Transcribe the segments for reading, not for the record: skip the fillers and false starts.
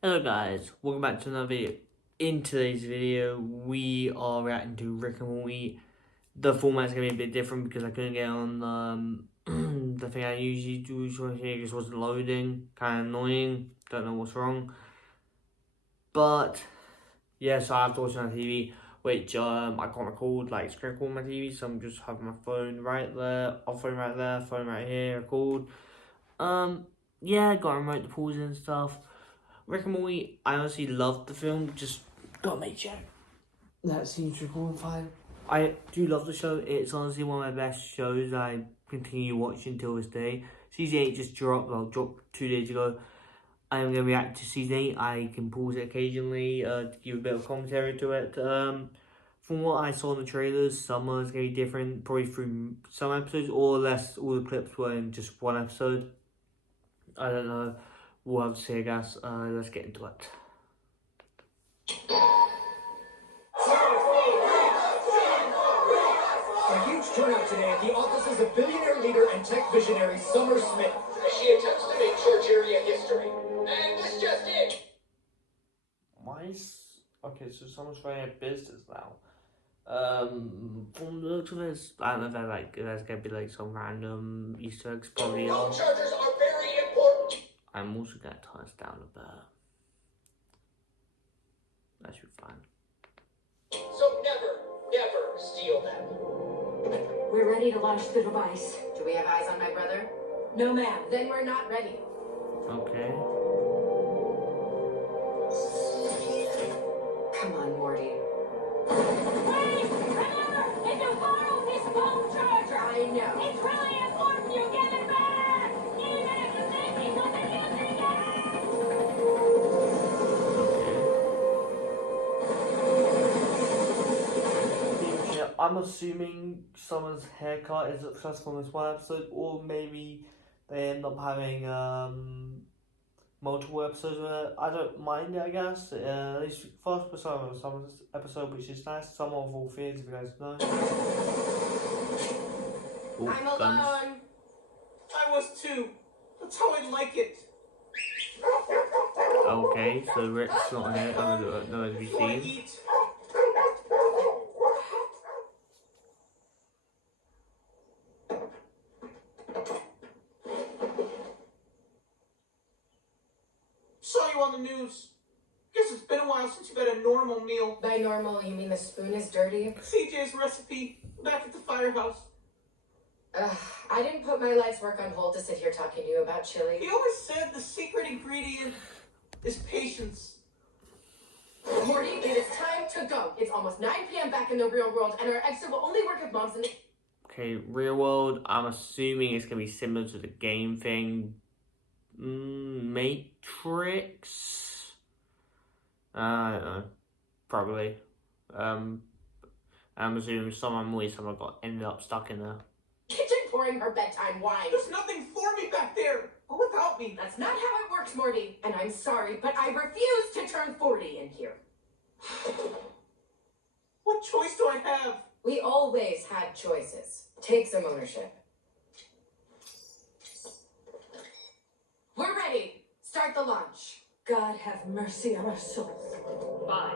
Hello guys, welcome back to another video. In today's video, we are reacting to Rick and Morty. The format's going to be a bit different because I couldn't get on the thing I usually do, so it just wasn't loading. Kind of annoying, don't know what's wrong. But, yeah, so I have to watch it on TV, which I can't record, like screen record on my TV, so I'm just having my phone right there, phone right there, phone right here, record. Yeah, got a remote to pause and stuff. Rick and Morty, I honestly loved the film, just gotta make sure that seems recording fine. I do love the show, it's honestly one of my best shows I continue watching till this day. Season 8 just dropped 2 days ago. I am going to react to Season 8, I can pause it occasionally to give a bit of commentary to it. From what I saw in the trailers, summer is going to be different, probably through some episodes, or less all the clips were in just one episode. I don't know. We'll have to see, I guess. Let's get into it. A huge turnout today at the offices of billionaire leader and tech visionary Summer Smith as she attempts to make Georgia history. And this just in. Why is... Okay, so someone's running a business now. From the looks of this, I don't know if they're like, there's gonna be like some random Easter eggs probably Phone on. chargers are very important. I'm also gonna turn this down a bit. That should be fine. So never steal them. We're ready to launch the device. Do we have eyes on my brother? No, ma'am. Then we're not ready. Okay. Come on, Morty. Wait! Remember, if you borrow his phone charger, I know. it's really important you get it back! Even if you think he wasn't using it! Yeah, I'm assuming someone's haircut is successful in this one episode, or maybe they end up having multiple episodes of it. I don't mind it, I guess. At least first episode of someone's episode, which is nice. Someone of all fears, if you guys know. Ooh, I'm guns. alone. I was too. That's how I like it. Okay, so Rick's not here. Nowhere to be Before I seen. eat. Saw you on the news. Guess it's been a while since you've had a normal meal. By normal, you mean the spoon is dirty? CJ's recipe, back at the firehouse. I didn't put my life's work on hold to sit here talking to you about chili. He always said the secret ingredient is patience. Morty, it is time to go. It's almost 9 p.m. back in the real world, and our exit will only work if mom's in the... Okay, real world. I'm assuming it's gonna be similar to the game thing. Matrix. I don't know. Probably. I'm assuming someone got ended up stuck in there. kitchen pouring her bedtime wine. There's nothing for me back there, or without me. That's not how it works, Morty. And I'm sorry, but I refuse to turn 40 in here. What choice do I have? We always had choices. Take some ownership. We're ready. Start the launch. God have mercy on our souls. 5,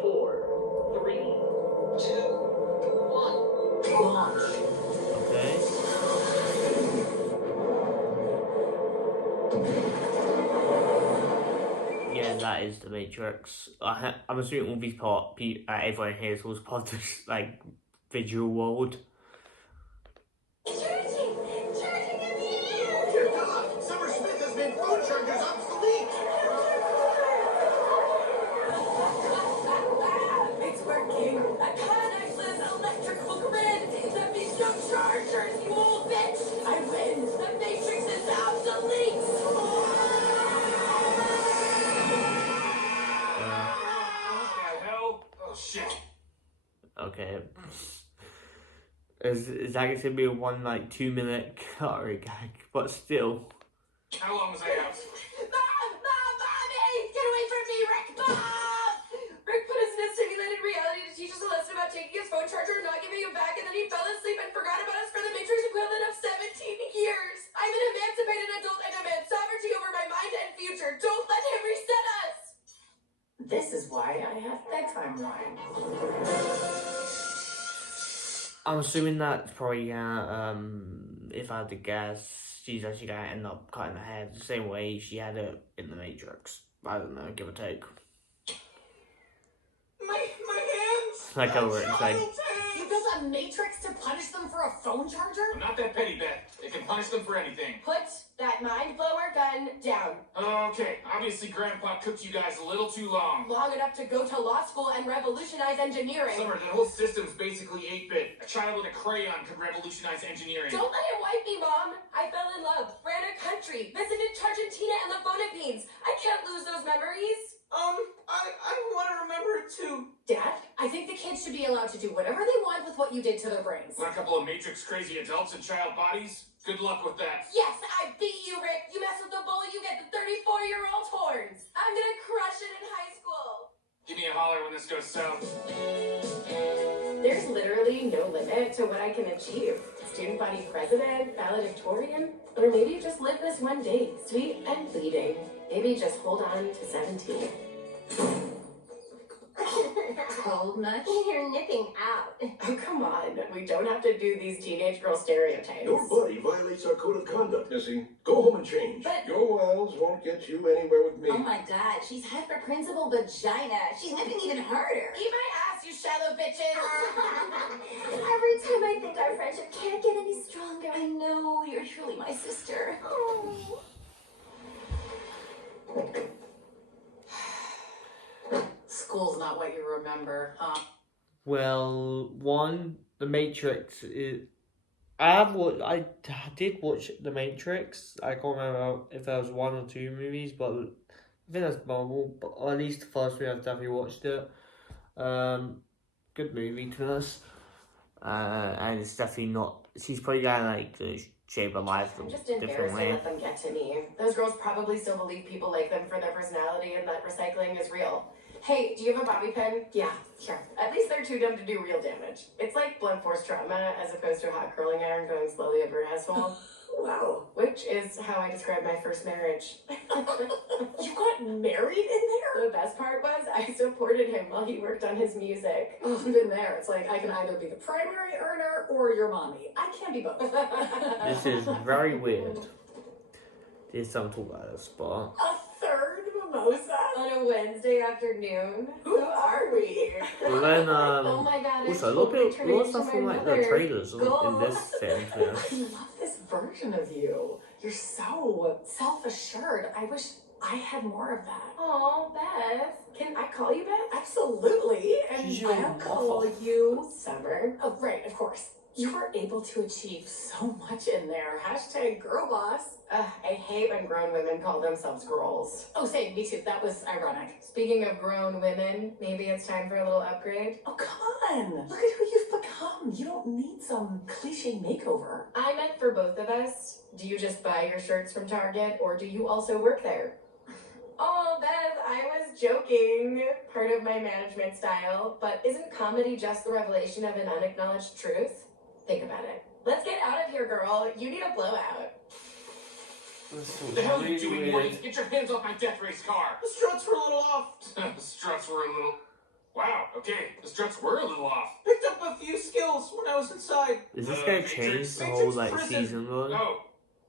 4, 3, 2, 1. Launch. Okay. Yeah, that is the Matrix. I'm assuming all these everyone here is also part of this like visual world. Charging in the air! Dear God, Summer Smith has made phone chargers obsolete. It's working! I connect this electrical grid! There be no chargers, you old bitch! I win! The Matrix is obsolete! What the hell? Oh shit. Okay. Is that going to be a 2-minute cutlery gag? But still. How long was I out? Mom! Mommy! Get away from me, Rick! Mom! Rick put us in a simulated reality to teach us a lesson about taking his phone charger and not giving him back, and then he fell asleep and forgot about us for the Matrix equivalent of 17 years. I'm an emancipated adult and demand sovereignty over my mind and future. Don't let him reset us! This is why I have bedtime wine. I'm assuming that's probably if I had to guess, she's actually gonna end up cutting her hair the same way she had it in the Matrix. I don't know, give or take. My hands! Like over it, like You built a matrix to punish them for a phone charger? I'm not that petty, Beth. They can punish them for anything. Put that mind blower gun down. Okay, obviously Grandpa cooked you guys a little too long. Long enough to go to law school and revolutionize engineering. Summer, that whole system's basically 8-bit. A child with a crayon could revolutionize engineering. Don't let him wipe me, Mom. I fell in love, ran a country, visited Argentina and the Philippines. I can't lose those memories. I want to remember it too. Dad, I think the kids should be allowed to do whatever they want with what you did to their brains. Want a couple of Matrix crazy adults in child bodies? Good luck with that. Yes, I beat you, Rick. You mess with the bully, you get the 34-year-old horns. I'm gonna crush it in high school. Give me a holler when this goes south. There's literally no limit to what I can achieve. Student body president, valedictorian, or maybe just live this one day, sweet and bleeding. Maybe just hold on to 17. Cold much? You're nipping out. Oh, come on. We don't have to do these teenage girl stereotypes. Your buddy violates our code of conduct, Missy. Go home and change. But- Your wiles won't get you anywhere with me. Oh my god, she's hyper-principal vagina. She's nipping even harder. Eat my ass, you shallow bitches. Every time I think our friendship can't get any stronger. I know, you're truly my sister. Oh. School's not what you remember, huh? well, one, the Matrix is. I did watch The Matrix. I can't remember if there was one or two movies, but I think that's Marvel. But or at least the first movie, I've definitely watched it. Good movie to us. And it's definitely not. She's probably gonna like shape her life I'm a just different embarrassed to way. let them get to me. Those girls probably still believe people like them for their personality and that recycling is real. Hey, do you have a bobby pin? Yeah, sure. At least they're too dumb to do real damage. It's like blunt force trauma as opposed to a hot curling iron going slowly up her asshole. Wow. Which is how I described my first marriage. You got married in there? The best part was I supported him while he worked on his music. Oh, been there. It's like I can either be the primary earner or your mommy. I can't be both. This is very weird. There's some talk about this, but A third mimosa on a Wednesday afternoon? Who are we? well, then Oh my god, also a lot of stuff from like the trailers in this film too. I love this version of you. You're so self-assured. I wish I had more of that. Oh, Beth. Can I call you Beth? Absolutely. And She's your I'll call you Summer. Oh, right, of course. You were able to achieve so much in there. Hashtag girl boss. I hate when grown women call themselves girls. Oh, same, me too. That was ironic. Speaking of grown women, maybe it's time for a little upgrade. Oh, come on. Look at who you've become. You don't need some cliche makeover. I meant for both of us. Do you just buy your shirts from Target, or do you also work there? Oh, Beth, I was joking. Part of my management style. But isn't comedy just the revelation of an unacknowledged truth? Think about it. Let's get out of here, girl. You need a blowout. What the hell are you doing, Morty? Get your hands off my death race car. The struts were a little off. The struts were a little... Wow, okay, the struts were a little off. Picked up a few skills when I was inside. Is this gonna change the whole like season though? Oh,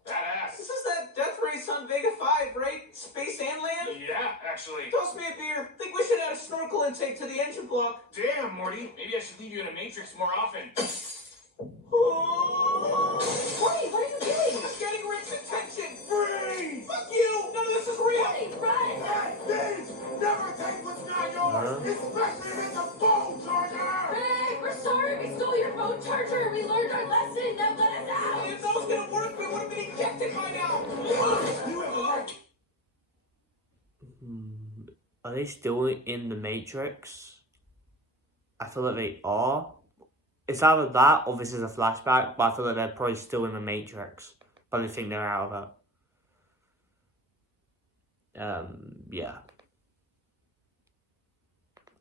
badass. This is that death race on Vega 5, right? Space and land? Yeah, actually. Toss me a beer. Think we should add a snorkel intake to the engine block. Damn, Morty. Maybe I should leave you in a Matrix more often. Morty, what are you doing? I'm getting Rick's attention. Freeze! Fuck you! None of this is real. Morty, run! Thieves never take what's not yours, especially if it's a phone charger! Rick, we're sorry we stole your phone charger. We learned our lesson. Now let us out. If that was gonna work, we would have been ejected by now. You have a right. Are they still in the Matrix? I feel like they are. It's either that or this is a flashback, but I feel like they're probably still in the Matrix. But they think they're out of it. Yeah.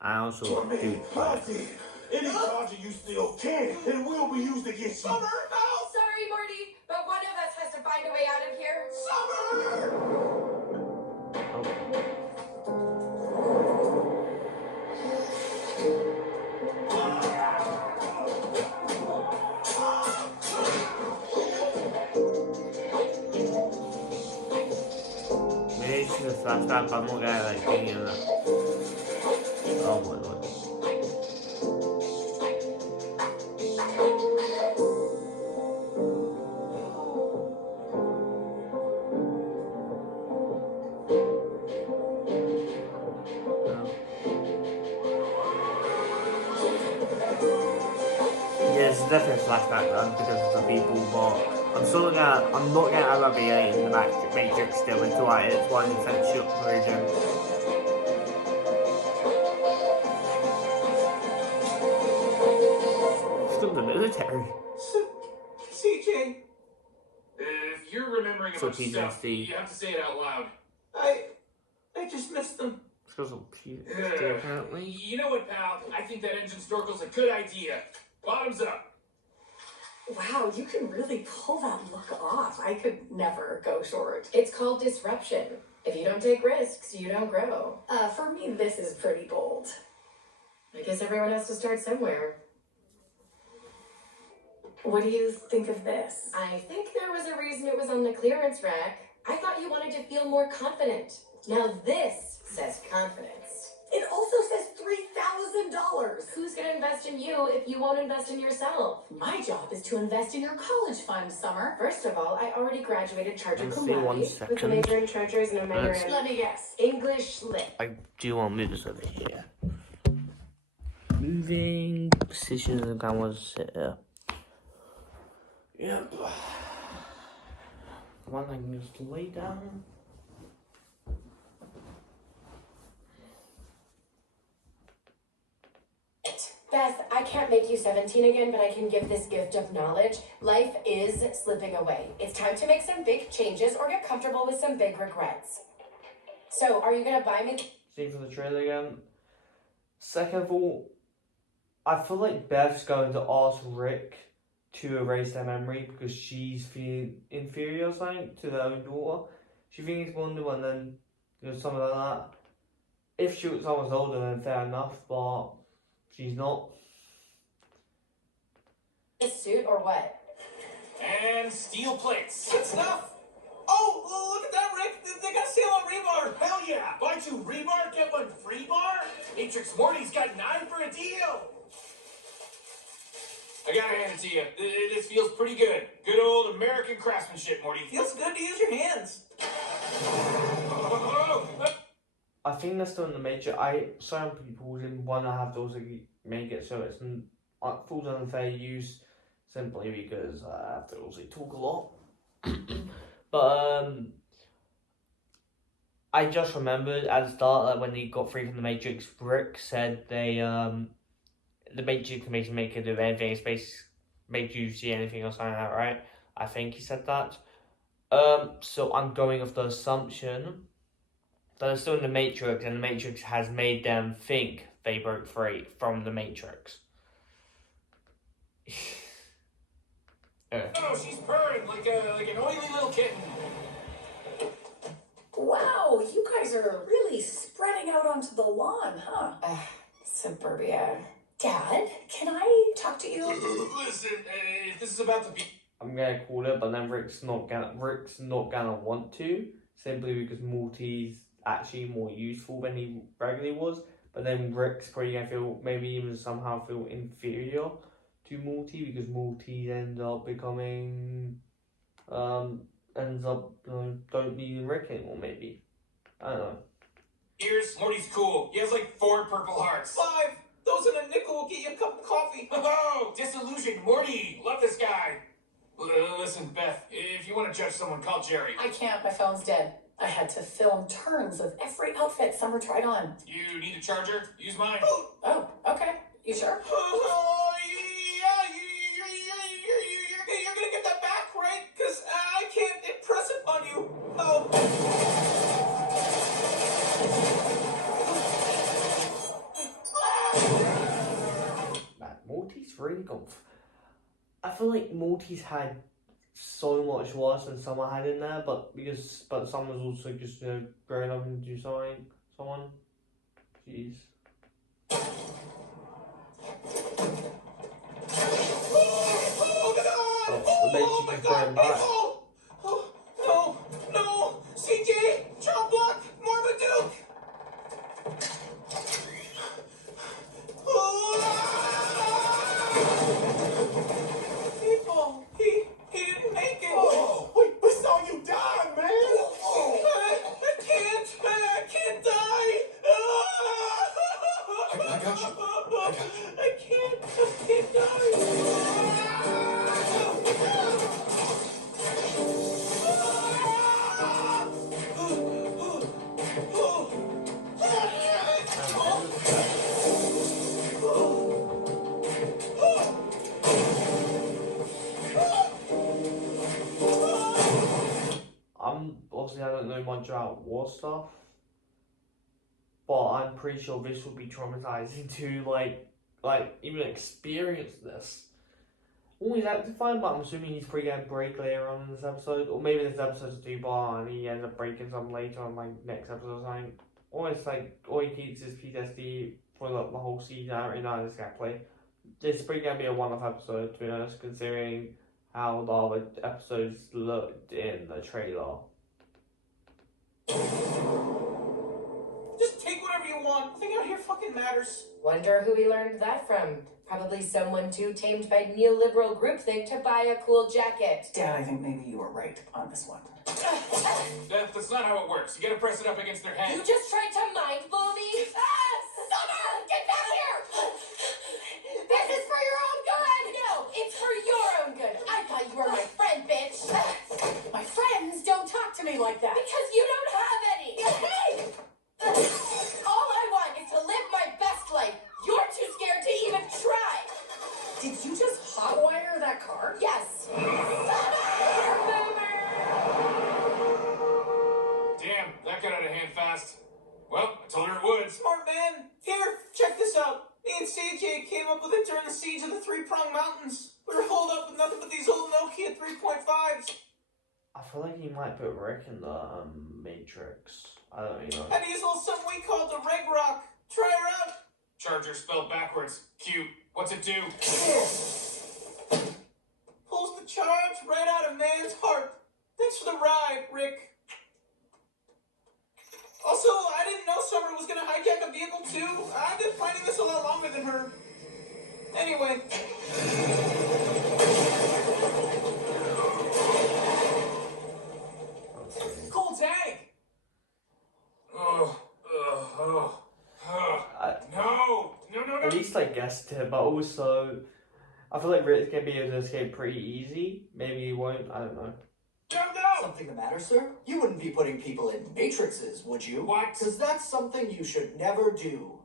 I also do. Party. Any charger you steal can and will be used against you. Summer, help! Sorry, Morty, but one of us has to find a way out of here. Summer! Oh. flashback, but I'm not gonna like thinking of that. Oh my god. Yeah, it's definitely a flashback though because of the people, but I'm not gonna add a V8 in the Matrix still until it's 100% shot version. Still the military. CJ. If you're remembering a So bunch of stuff, PTSD. you have to say it out loud. I just missed them. It's because of PTSD apparently. You know what, pal? I think that engine snorkel's a good idea. Bottoms up. Wow, you can really pull that look off. I could never go short. It's called disruption. If you don't take risks, you don't grow. For me, this is pretty bold. I guess everyone has to start somewhere. What do you think of this? I think there was a reason it was on the clearance rack. I thought you wanted to feel more confident. Now this says confidence. It also says $3,000. Who's gonna invest in you if you won't invest in yourself? My job is to invest in your college fund, Summer. First of all, I already graduated charter Let's cum see laude 1 with a second. major in charters and a minor in Let me guess. English lit. I do want to move this over here. Moving positions of the cameras here. Yep. One I can just lay down. Beth, I can't make you 17 again, but I can give this gift of knowledge. Life is slipping away. It's time to make some big changes or get comfortable with some big regrets. So, are you gonna buy me? See for the trailer again. Second of all, I feel like Beth's going to ask Rick to erase their memory because she's feeling inferior or something to their own daughter. She thinks it's Wonder Woman, then there's something like that. If she was someone's older, then fair enough, but she's not. A suit or what? And steel plates. Good stuff. Oh, look at that, Rick. They got a sale on rebar. Hell yeah! Buy 2 rebar, get 1 free bar? Matrix Morty's got 9 for a deal! I gotta hand it to you. This feels pretty good. Good old American craftsmanship, Morty. Feels good to use your hands. I think they're still in the Matrix. Some people didn't want to have those make it so it's falls under fair use simply because I have to also talk a lot. But I just remembered at the start that when he got free from the Matrix, Rick said the Matrix can make it do anything in space, make you see anything or something like that, right? I think he said that. So I'm going off the assumption that they're still in the Matrix, and the Matrix has made them think they broke free from the Matrix. Oh, she's purring like an oily little kitten. Wow, you guys are really spreading out onto the lawn, huh? Suburbia. Dad, can I talk to you? Listen, if this is about to be... I'm gonna call it, but then Rick's not gonna want to, simply because Morty's actually more useful than he regularly was. But then Rick's probably gonna feel, maybe even somehow feel inferior to Morty because Morty ends up becoming, don't need Rick anymore. Maybe, I don't know. Here's Morty's cool. He has like 4 purple hearts. 5. Those and a nickel will get you a cup of coffee. Oh, disillusioned Morty. Love this guy. Listen, Beth, if you want to judge someone, call Jerry. I can't, my phone's dead. I had to film turns of every outfit Summer tried on. You need a charger? Use mine. Oh, okay. You sure? Oh, yeah, you're gonna get that back, right? Because I can't impress it on you. Oh. Man, Morty's really gone. I feel like Morty's had so much worse than Summer had in there, but Summer's also just growing up into someone. Jeez. Oh my God! Back. Oh, no! CJ! Joe Block! Marvin! got you. I got you. I can't Obviously I don't know much about war stuff, but I'm pretty sure this would be traumatizing to like even experience this. Always actified, but I'm assuming he's probably gonna break later on in this episode, or maybe this episode's too far and he ends up breaking some later on, like next episode or something. Or it's like all he keeps is PTSD for the whole season. I don't really know how this guy play. It's probably gonna be a one-off episode, to be honest, considering how the other episodes looked in the trailer. Just take whatever you want. Nothing out here fucking matters. Wonder who he learned that from. Probably someone too tamed by neoliberal groupthink to buy a cool jacket. Dad, I think maybe you were right on this one. That's not how it works. You gotta press it up against their head. You just tried to mind fool me? Summer! Get back here! This is for your own good! No, it's for your own good. I thought you were my friend, bitch. My friends don't talk to me like that. Because you don't have any. Hey! All I want is to live my best life. You're too scared to even try. Did you just hotwire that car? Yes. Damn, that got out of hand fast. Well, I told her it would. Smart man. Here, check this out. Me and CJ came up with it during the siege of the Three-Pronged Mountains. We were holed up with nothing but these old Nokia 3.5s. I feel like he might put Rick in the Matrix. I don't really know. And he's little something we called the Reg Rock. Try her out. Charger spelled backwards. Cute. What's it do? Pulls the charge right out of man's heart. Thanks for the ride, Rick. Also, I didn't know Summer was gonna hijack a vehicle too. I've been planning this a lot longer than her. Anyway. Cool tag! No. At least I guessed it, but also I feel like Rick's gonna be able to escape pretty easy. Maybe he won't. I don't know. No. Something the matter, sir? You wouldn't be putting people in matrices, would you? What? Because that's something you should never do.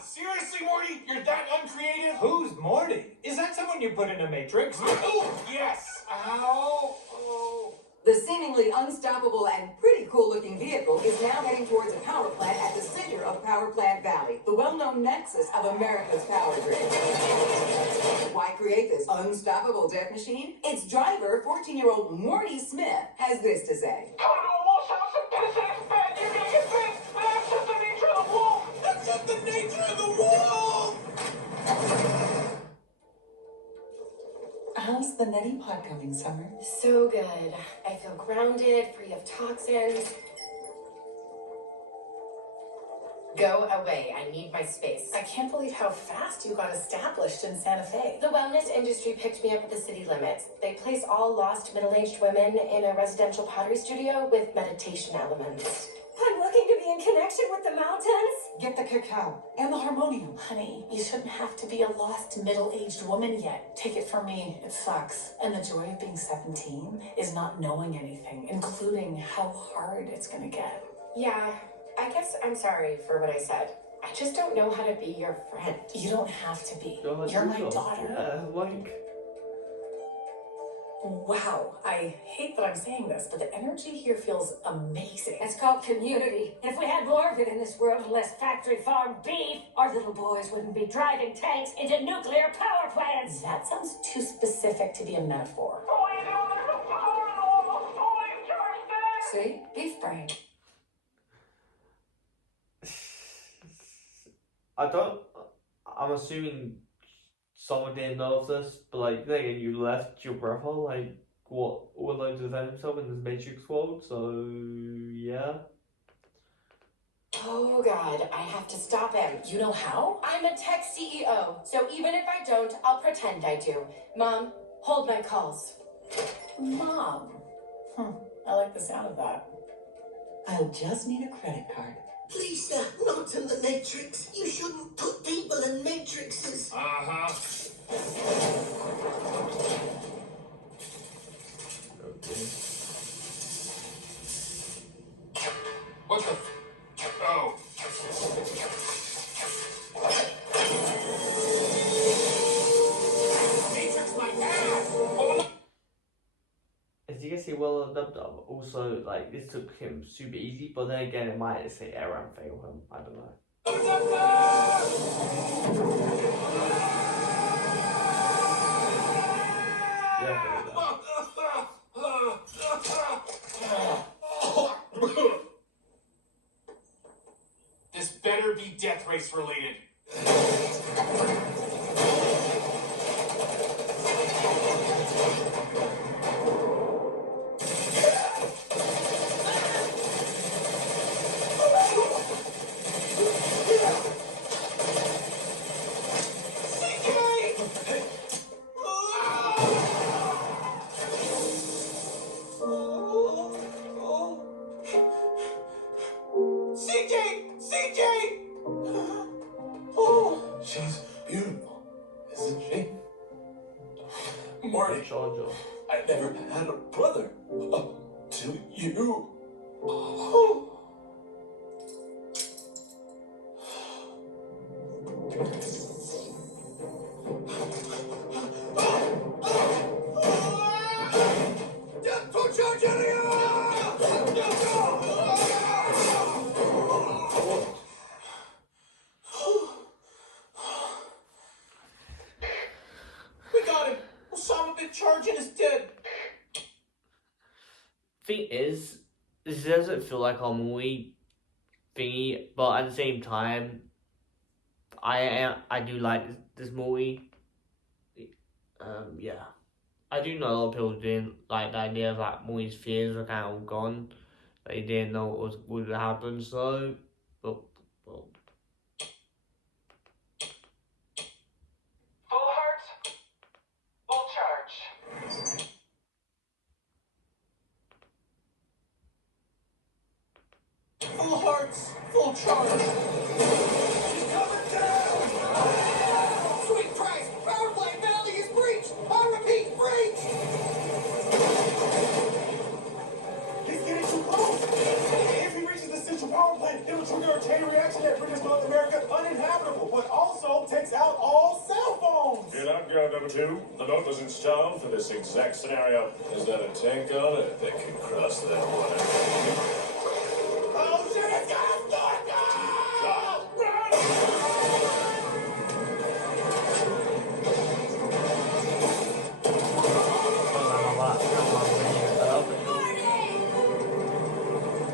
Seriously, Morty? You're that uncreative? Who's Morty? Is that someone you put in a Matrix? Oh, yes. Ow. Oh. The seemingly unstoppable and pretty cool-looking vehicle is now heading towards a power plant at the center of Power Plant Valley, the well-known nexus of America's power grid. Why create this unstoppable death machine? Its driver, 14-year-old Morty Smith, has this to say. Come to a wolf's house and piss in its bed. You're gonna get bit. That's just the nature of the wolf. That's just the nature of the wolf. How's the neti pot going, Summer? So good. I feel grounded, free of toxins. Go away. I need my space. I can't believe how fast you got established in Santa Fe. The wellness industry picked me up at the city limits. They place all lost middle-aged women in a residential pottery studio with meditation elements. I'm looking to be in connection with the mountains. Get the cacao and the harmonium. Honey, you shouldn't have to be a lost middle-aged woman yet. Take it from me, it sucks. And the joy of being 17 is not knowing anything, including how hard it's gonna get. Yeah, I guess I'm sorry for what I said. I just don't know how to be your friend. You don't have to be. God, You're my God. daughter. Yeah, like. Wow, I hate that I'm saying this, but the energy here feels amazing. It's called community. If we had more of it in this world and less factory farm beef, our little boys wouldn't be driving tanks into nuclear power plants. That sounds too specific to be a metaphor. See? Beef brain. I'm assuming someone didn't know of this, but like, then again, you left your brother, like, what, alone to defend himself in this Matrix world, so, yeah. Oh God, I have to stop him. You know how? I'm a tech CEO, so even if I don't, I'll pretend I do. Mom, hold my calls. Mom. I like the sound of that. I'll just need a credit card. Please, sir, not in the Matrix. You shouldn't put people in matrices. Uh-huh. Okay. What the? Oh. Matrix my ass! Oh, As you can see, well dubbed up. Also, like, this took him super easy, but then again, it might say error and fail him. I don't know. Yeah, this better be Death Race related. She's beautiful, isn't she? Marty. Charger. I never had a brother. Till you. Oh. We got him! Osama bin Charging is dead! Thing is, this doesn't feel like a movie thingy, but at the same time, I do like this movie. Yeah, I do know a lot of people didn't like the idea of like Maury's fears were kind of all gone. They didn't know what would happen, so well. Full heart, full charge. Full hearts, full charge! Sweet Christ! Power plant Valley is breached! I repeat, breached! He's getting too close! If he reaches the central power plant, it'll trigger a chain reaction that renders North America uninhabitable, but also takes out all cell phones! Get out, guard number 2. The boat was installed for this exact scenario. There's not a tank on it that can cross that water. Oh shit, it's got God! Run!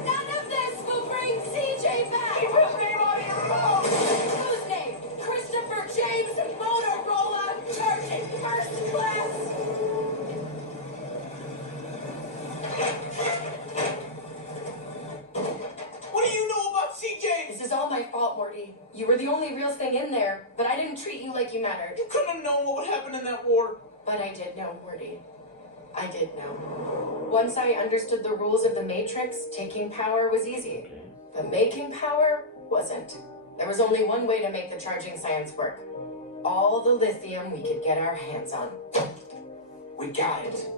None of this will bring CJ back! Keep his name out of your mouth! Whose name? Christopher James Motorola, charging first class! What do you know about CJ? This is all my fault, Morty. You were the only real thing in there, but I didn't treat you like you mattered. You couldn't have known what would happen in that war. But I did know, Morty. I did know. Once I understood the rules of the Matrix, taking power was easy. But making power wasn't. There was only one way to make the charging science work. All the lithium we could get our hands on. We got it.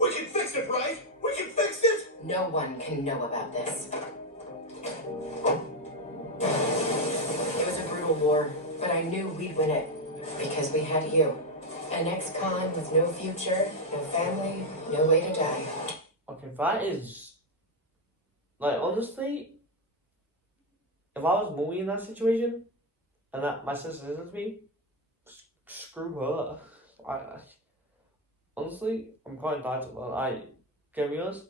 We can fix it, right? We can fix it! No one can know about this. It was a brutal war, but I knew we'd win it. Because we had you. An ex-con with no future, no family, no way to die. Okay, that is like, honestly, if I was Maury in that situation and that my sister listens to me, screw her. Honestly, I'm quite entitled. Can be honest,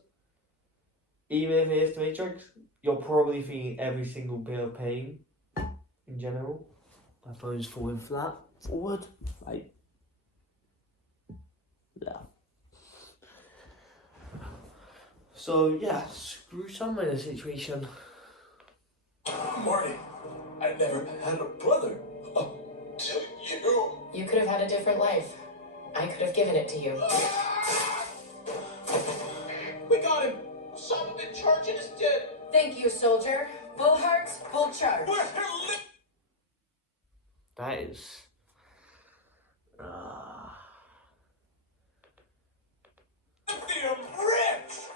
even if it is the Matrix, you're probably feeling every single bit of pain in general. My phone's falling flat forward, right? Yeah. So yeah, screw someone in the situation. Marty, I never had a brother. Till you. You could have had a different life. I could have given it to you. We got him! Osama bin Charging is dead! Thank you, soldier. Full heart, Full charge. That is.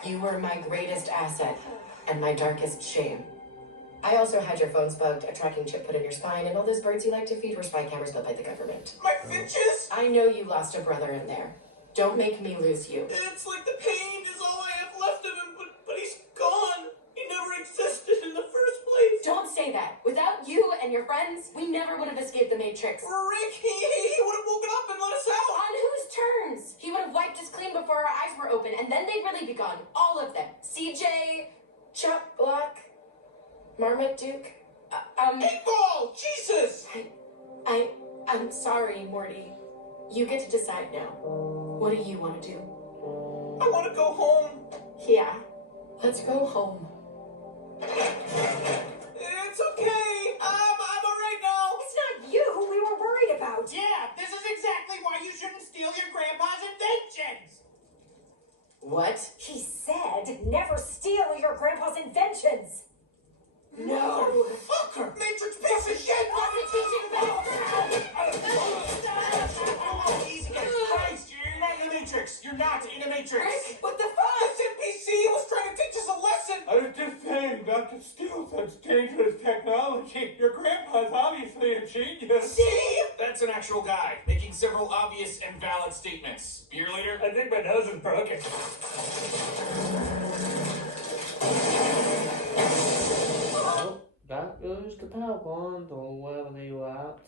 You were my greatest asset and my darkest shame. I also had your phones bugged, a tracking chip put in your spine, and all those birds you like to feed were spy cameras built by the government. My finches? I know you lost a brother in there. Don't make me lose you. It's like the pain is all I have left of him, but he's gone. He never existed in the first place. Don't say that. Without you and your friends, we never would have escaped the Matrix. Rick, he would have woken up and let us out. On whose terms? He would have wiped us clean before our eyes were open, and then they'd really be gone. All of them. CJ, Chop Block, Marmaduke. Eightball! Jesus! I'm sorry, Morty. You get to decide now. What do you want to do? I want to go home. Yeah, let's go home. It's okay. I'm alright now. It's not you we were worried about. Yeah, this is exactly why you shouldn't steal your grandpa's inventions. What? He said, never steal your grandpa's inventions. No! Fucker! Matrix piece of shit! Easy, guys. You're not in the Matrix. You're not in a Matrix. Rick, what the fuck? This NPC was trying to teach us a lesson! I was just saying not to steal such dangerous technology. Your grandpa's obviously a genius. See? That's an actual guy, making several obvious and valid statements. Beer leader? I think my nose is broken. Oh, that goes the power plant or wherever they were at.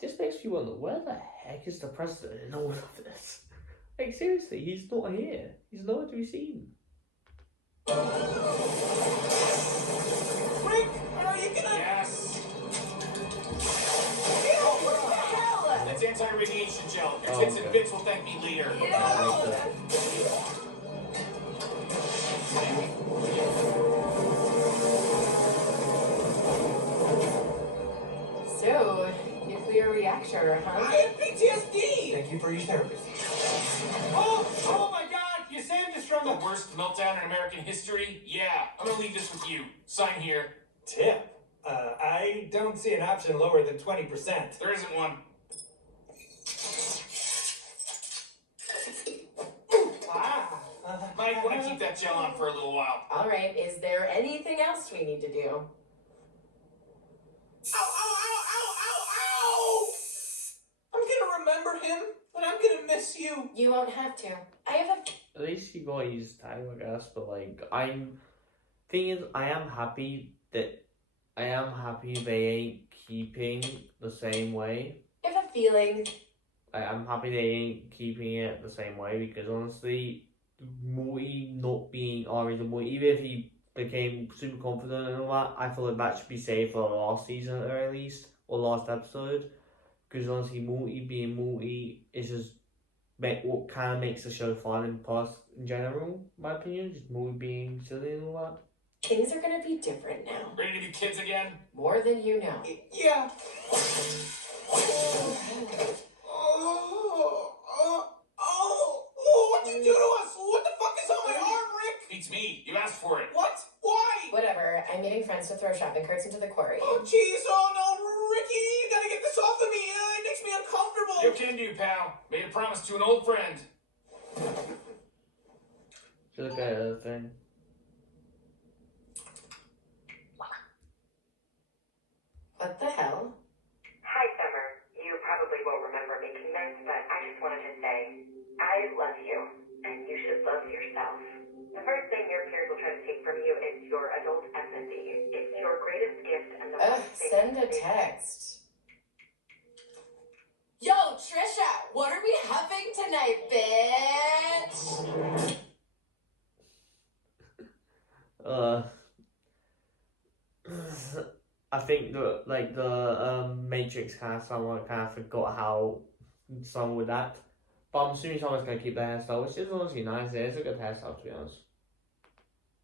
This makes me wonder, where the heck is the president in all of this? Like, seriously, he's not here. He's nowhere to be seen. Rick, are you gonna... Yes. Ew, what the hell? That's anti-radiation gel. Your Oh, tits okay. and bits will thank me later. So, nuclear reactor, huh? I have PTSD! Thank you for your therapist. Oh my god! You saved us from the worst meltdown in American history? Yeah, I'm gonna leave this with you. Sign here. Tip. I don't see an option lower than 20%. There isn't one. Might want to keep that gel on for a little while. All right, is there anything else we need to do? Ow, ow, ow, ow, ow, ow! I'm gonna remember him, but I'm gonna miss you. You won't have to. I have a... At least he got his time, I guess, but like, thing is, I am happy they ain't keeping the same way. I have a feeling. I am happy they ain't keeping it the same way, because honestly, Morty not being Ari's Morty, even if he became super confident and all that, I feel like that should be saved for the last season at the very least, or last episode, because honestly, Morty being Morty is just what kind of makes the show fun and plus in general, in my opinion, just Morty being silly and all that. Things are gonna be different now. Ready to be kids again? More than you know. Yeah. What'd you do to us? What the fuck is on my arm, Rick? Beats me. You asked for it. What? Why? Whatever, I'm getting friends to throw shopping carts into the quarry. Oh, jeez. Oh, no, Ricky. You gotta get this off of me. It makes me uncomfortable. You can do, pal. Made a promise to an old friend. Look at the other thing. What the hell? Hi, Summer. You probably won't remember making this, but I just wanted to say, I love you, and you should love yourself. The first thing your peers will try to take from you is your adult empathy. It's your greatest gift and the Ugh, one thing send a text. Yo, Trisha, what are we having tonight, bitch? I think that like the Matrix someone kind of forgot how someone would act, but I'm assuming someone's gonna keep their hairstyle, which is honestly nice. It is a good hairstyle, to be honest.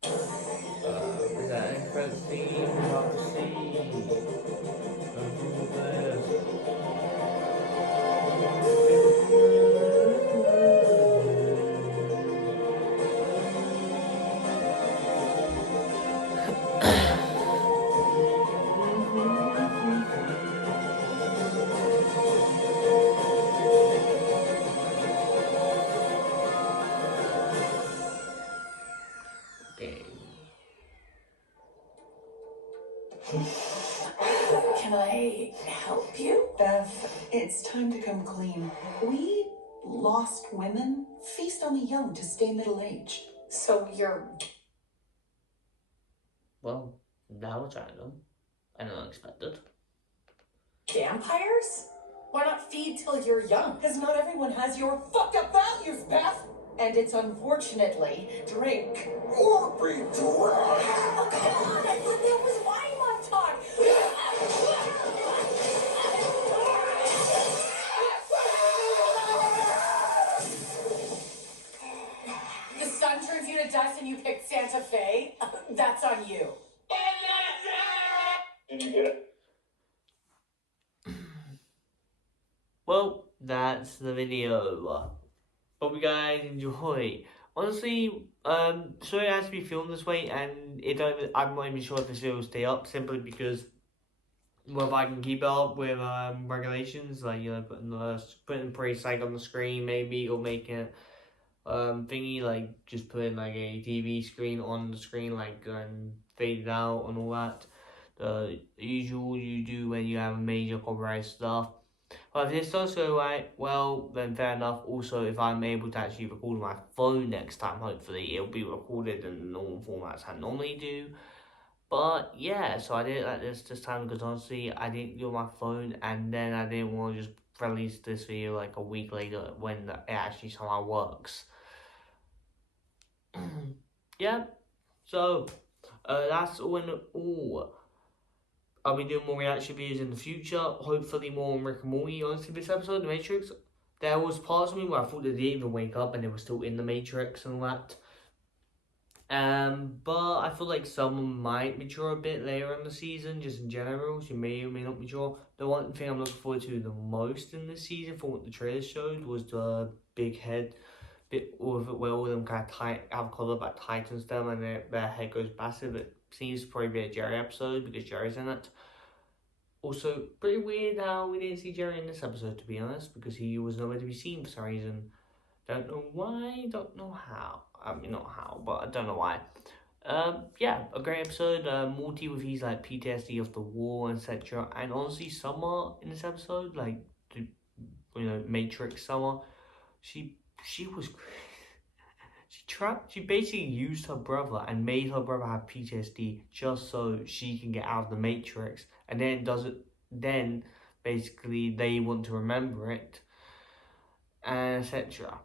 Is that a credit scene? Love to see. Can I help you? Beth, it's time to come clean. We lost women feast on the young to stay middle-aged. So you're... Well, that was random and unexpected. vampires? Why not feed till you're young? Because not everyone has your fucked up values, Beth! And it's unfortunately drink or be drunk. Oh, come on! I thought that was wine love talk! The sun turns you to dust and you picked Santa Fe? That's on you. Did you get it? Well, that's the video. Hope you guys enjoy. Honestly, sorry it has to be filmed this way, and I'm not even sure if this video will stay up simply because whether I can keep it up with regulations, like putting praise like on the screen maybe, or making it thingy, like just putting like a TV screen on the screen, like and fade it out and all that. The usual you do when you have major copyright stuff. But if this does go right, well, then fair enough. Also, if I'm able to actually record on my phone next time, hopefully it'll be recorded in the normal formats I normally do. But yeah, so I did it like this time because honestly, I didn't do it on my phone, and then I didn't want to just release this video like a week later when it actually somehow works. Yeah, so that's all in all. I'll be doing more reaction videos in the future, hopefully more on Rick and Morty. Honestly, this episode, The Matrix, there was parts of me where I thought they didn't even wake up and they were still in the Matrix and all that. But I feel like some might mature a bit later in the season, just in general, so you may or may not mature. The one thing I'm looking forward to the most in this season, for what the trailer showed, was the big head bit where all of them kind of have a color like Titan's them and their head goes massive. It seems to probably be a Jerry episode because Jerry's in it. Also, pretty weird how we didn't see Jerry in this episode, to be honest, because he was nowhere to be seen for some reason. Don't know why, don't know how. I mean, not how, but I don't know why. Yeah, a great episode. Morty with his like PTSD of the war, etc. And honestly, Summer in this episode, like, Matrix Summer, she was great. She basically used her brother and made her brother have PTSD just so she can get out of the Matrix, and then basically they want to remember it, and etc.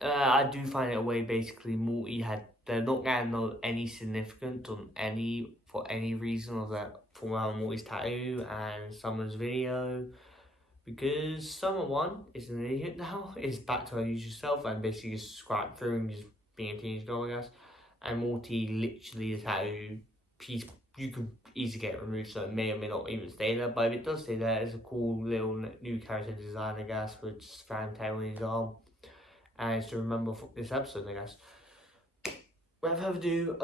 I do find it a way basically Morty they're not gonna know any significance for any reason of that from Morty's tattoo and Summer's video. Because Summer 1 is an idiot now, is back to her usual self and basically just scrap through and just being a teenage girl, I guess. And Morty literally is how you could easily get it removed, so it may or may not even stay there. But if it does stay there, it's a cool little new character design, I guess, with fantail in his arm. And it's to remember for this episode, I guess. Without further ado,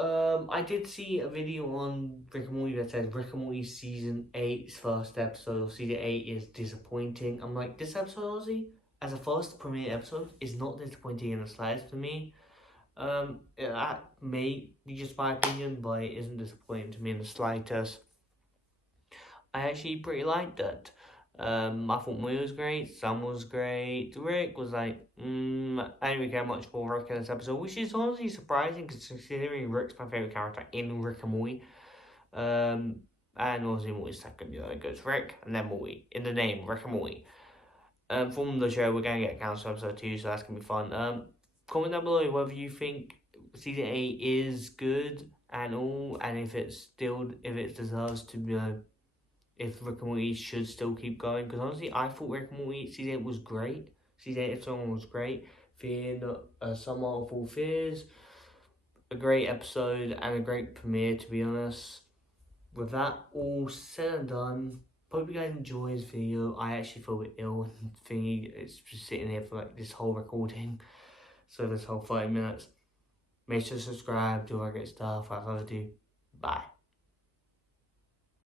I did see a video on Rick and Morty that says Rick and Morty Season 8's first episode of Season 8 is disappointing. I'm like, this episode, honestly, as a first premiere episode, is not disappointing in the slightest to me. That may be just my opinion, but it isn't disappointing to me in the slightest. I actually pretty liked it. I thought Moy was great, Sam was great, Rick was like, I didn't really care much for Rick in this episode, which is honestly surprising considering Rick's my favourite character in Rick and Morty. And obviously Morty's second, it goes Rick and then Morty, in the name, Rick and Morty. From the show, we're going to get Council episode 2, so that's going to be fun. Comment down below whether you think Season 8 is good and all, and if it deserves to, if Rick and Morty should still keep going, because honestly, I thought Rick and Morty Season 8 was great. Season 8 episode 1 was great. Fear Summer of All Fears, a great episode and a great premiere, to be honest. With that all said and done, hope you guys enjoy this video. I actually feel a bit ill and thingy. It's just sitting here for like this whole recording, so this whole 30 minutes. Make sure to subscribe, do all that great stuff. Without further ado, bye.